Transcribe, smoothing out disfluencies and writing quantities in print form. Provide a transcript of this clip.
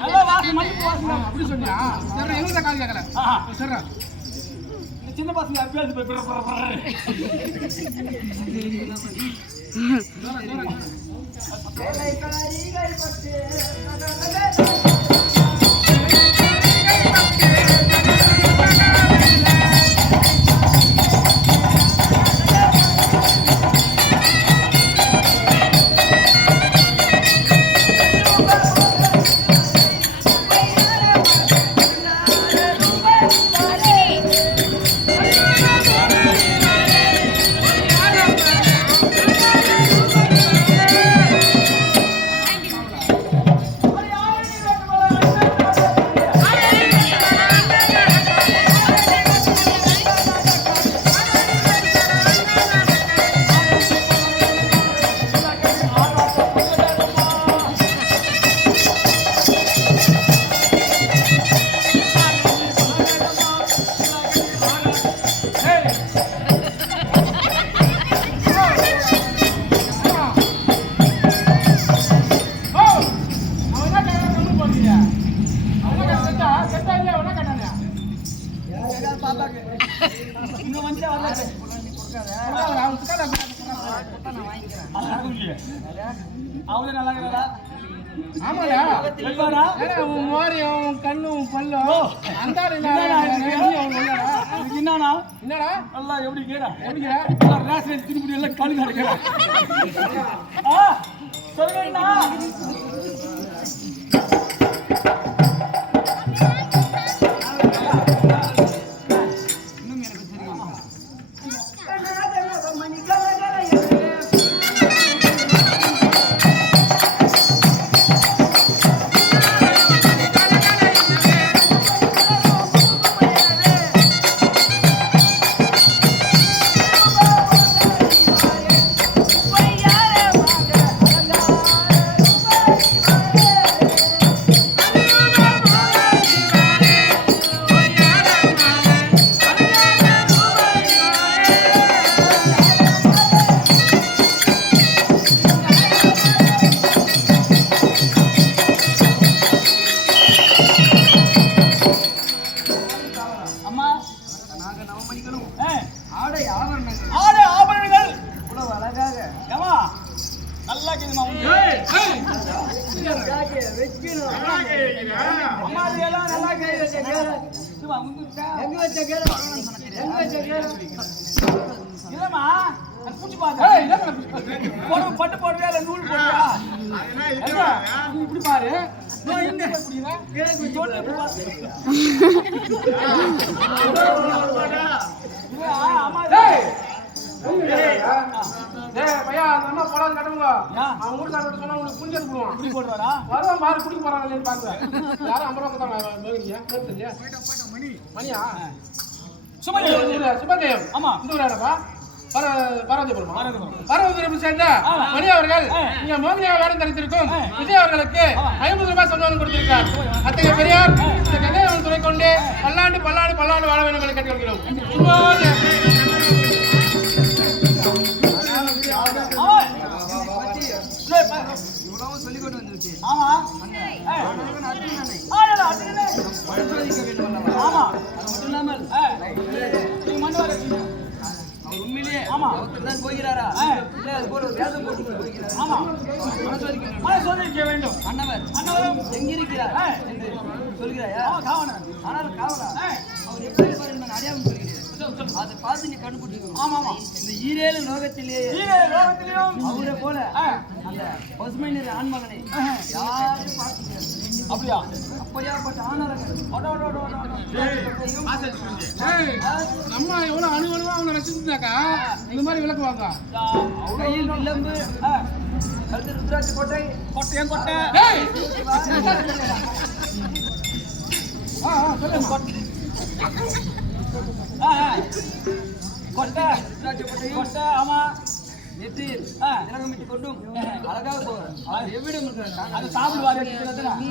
நல்லா வாசம் பண்ணி போவாங்க. அப்படி சொன்னியா? சரி எங்க கால் கேட்கல. சரி இந்த சின்ன பசங்க அப்படியே அவளே நல்லா இருக்கிறா. ஆமாடா மோரியம் கண்ணும் பல்லும் அந்த என்னடா நல்லா எப்படி கேடா ரேஷன் திருப்பி எல்லாம் கழுகு அடைக்கிறா சொல்லுங்கண்ணா. இல்லம்மா பூச்சி பட்டு போடுறியா இல்ல நூல் போடுறியா இப்படி பாரு சுபதேவ் ஆமா பரவதிபுரம் சேர்ந்த மணி அவர்கள் நீங்க மோகினியா வேடம் தரித்திருக்கும் விஜய் அவர்களுக்கு 50 ரூபாய் சம்பளம் கொடுத்திருக்கார். அத்தகைய பெரியார் இந்த கலையை துணை கொண்டு பல்லாண்டு பல்லாண்டு பல்லாண்டு வாழ வேண்டும் என்று கேட்டுக்கொள்கிறோம். உண்மையிலேயே ஆமா தான் போகிறாரா இல்ல அது போற வேதம் போட்டு போகிறாரா ஆமா மனசோதிக்க வேண்டும் அண்ணவர் எங்க இருக்கிறார் என்று சொல்கிறாயா காவலன் ஆனால் காவலன் அவர் எப்படி இருப்பார் நான் அடையாளம் சொல்கிறேன். அதை பார்த்து நீ கண்டுபிடிக்கணும். ஆமா ஆமா இந்த ஈரேழு லோகத்திலேயும் அவரை போல அந்த பசுமை நிற ஆண்மகனை யாரும் பார்க்க அப்படியா அப்படியாப்பட்ட ஆணவர்கள் அம்மா எவ்வளவு அணுவணுவா அவங்க ரசிச்சுட்டாக்கா இந்த மாதிரி விளக்குவாங்க. கையில் விளம்பு கழுத்து ருத்ராட்சி கோட்டை கோட்டையன் கோட்டை கொட்டை கொட்டை ஆமா நெற்றியில் இறங்கமிட்டு கொண்டும் அழகாக போவார். எவ்விடம் இருக்கிறார் அதை சாப்பிடுவார். நீ